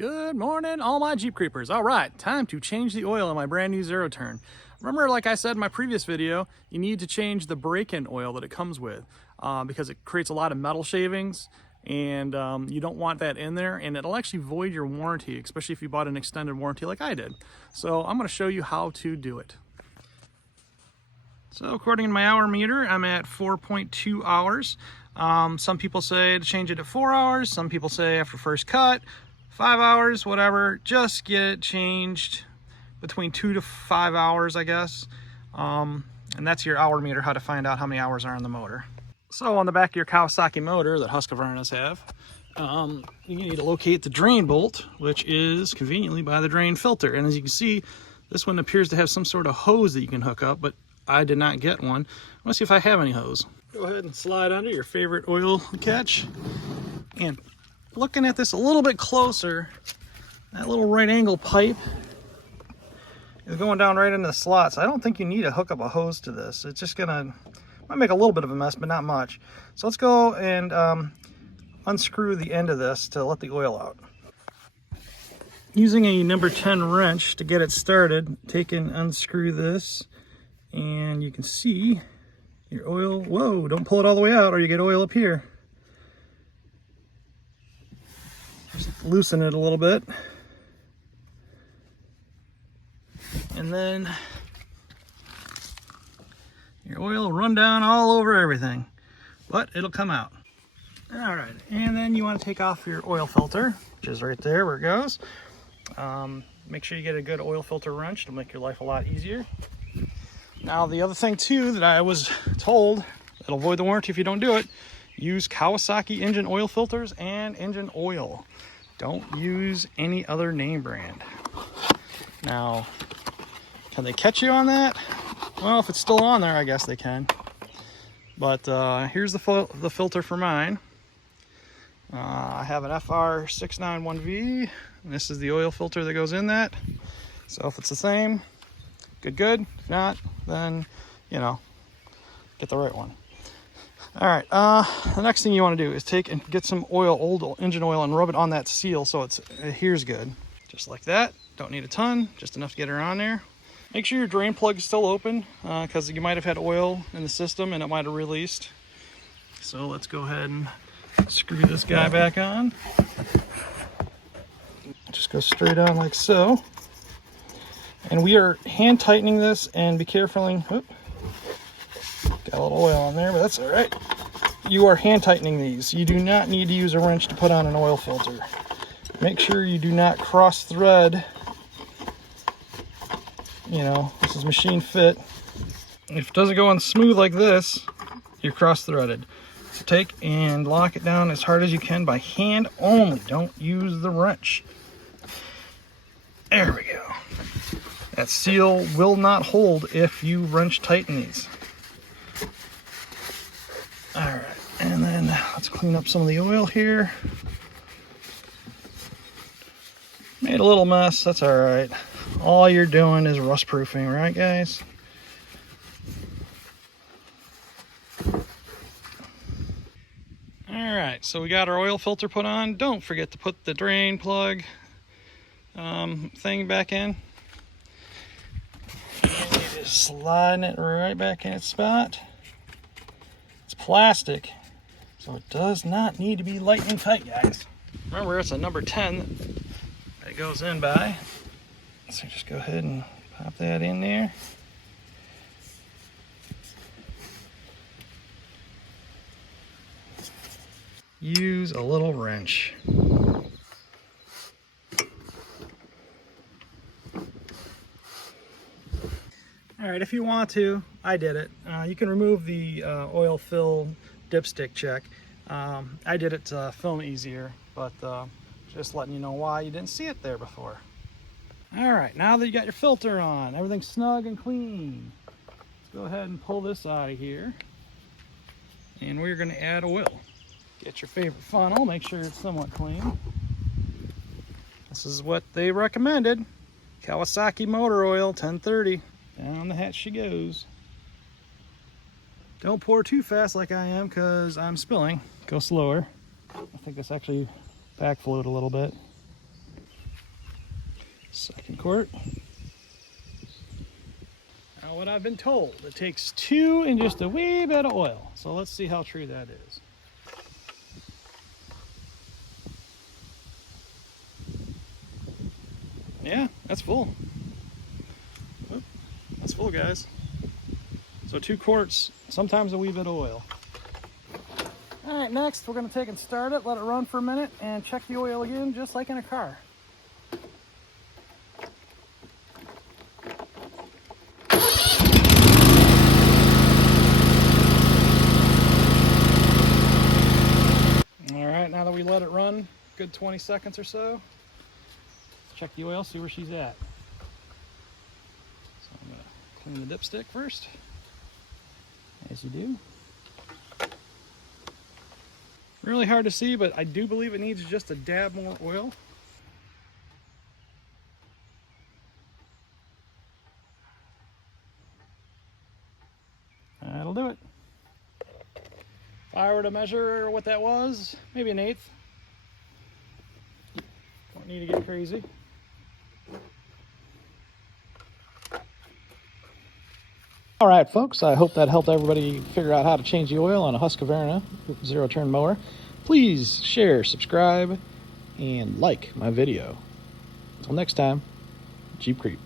Good morning, all my Jeep creepers. All right, time to change the oil in my brand new zero turn. Remember, like I said in my previous video, you need to change the break-in oil that it comes with because it creates a lot of metal shavings, and you don't want that in there, and it'll actually void your warranty, especially if you bought an extended warranty like I did. So I'm going to show you how to do it. So according to my hour meter, I'm at 4.2 hours. Some people say to change it to 4 hours. Some people say after first cut, 5 hours, whatever. Just get it changed between 2 to 5 hours, I guess. And that's your hour meter, how to find out how many hours are on the motor. So on the back of your Kawasaki motor that Husqvarnas have, you need to locate the drain bolt, which is conveniently by the drain filter. And as you can see, this one appears to have some sort of hose that you can hook up, but I did not get one. Let's see if I have any hose. Go ahead and slide under your favorite oil catch. And looking at this a little bit closer, that little right angle pipe is going down right into the slot. So I don't think you need to hook up a hose to this. It's just might make a little bit of a mess, but not much. So let's go and unscrew the end of this to let the oil out. Using a number 10 wrench to get it started, take and unscrew this, and you can see your oil. Whoa, don't pull it all the way out or you get oil up here. Just loosen it a little bit. And then your oil will run down all over everything, but it'll come out. All right, and then you want to take off your oil filter, which is right there where it goes. Make sure you get a good oil filter wrench. It'll make your life a lot easier. Now, the other thing too that I was told, it'll void the warranty if you don't do it, use Kawasaki engine oil filters and engine oil. Don't use any other name brand. Now, can they catch you on that? Well, if it's still on there, I guess they can. But here's the filter for mine. I have an FR691V, and this is the oil filter that goes in that. So if it's the same, good. If not, then, get the right one. All right, the next thing you want to do is take and get some oil, old engine oil, and rub it on that seal so it adheres good. Just like that. Don't need a ton, just enough to get her on there. Make sure your drain plug is still open because you might have had oil in the system and it might have released. So let's go ahead and screw this guy back on. Just go straight on like so. And we are hand tightening this, and be careful. Whoop, got a little oil on there, but that's all right. You are hand tightening these. You do not need to use a wrench to put on an oil filter. Make sure you do not cross thread. This is machine fit. If it doesn't go on smooth like this, you're cross threaded. So take and lock it down as hard as you can by hand only. Don't use the wrench. There we go. That seal will not hold if you wrench tighten these. All right, and then let's clean up some of the oil here. Made a little mess, that's all right. All you're doing is rust proofing, right guys? All right, so we got our oil filter put on. Don't forget to put the drain plug thing back in. Just sliding it right back in its spot. It's plastic, so it does not need to be lightning tight, guys. Remember, it's a number 10 that goes in by. So just go ahead and pop that in there. Use a little wrench. All right, if you want to, I did it. You can remove the oil fill dipstick check. I did it to film easier, but just letting you know why you didn't see it there before. All right, now that you got your filter on, everything's snug and clean. Let's go ahead and pull this out of here. And we're gonna add oil. Get your favorite funnel, make sure it's somewhat clean. This is what they recommended. Kawasaki motor oil, 1030. Down the hatch she goes. Don't pour too fast like I am because I'm spilling. Go slower. I think this actually backflowed a little bit. Second quart. Now what I've been told, it takes 2 and just a wee bit of oil. So let's see how true that is. Yeah, that's full. Oop, that's full, guys. So 2 quarts, sometimes a wee bit of oil. All right, next we're gonna take and start it, let it run for a minute, and check the oil again, just like in a car. All right, now that we let it run, good 20 seconds or so, let's check the oil, see where she's at. So I'm gonna clean the dipstick first, as you do. Really hard to see, but I do believe it needs just a dab more oil. That'll do it. If I were to measure what that was, maybe 1/8. Don't need to get crazy. All right, folks, I hope that helped everybody figure out how to change the oil on a Husqvarna zero-turn mower. Please share, subscribe, and like my video. Until next time, Jeep Creep.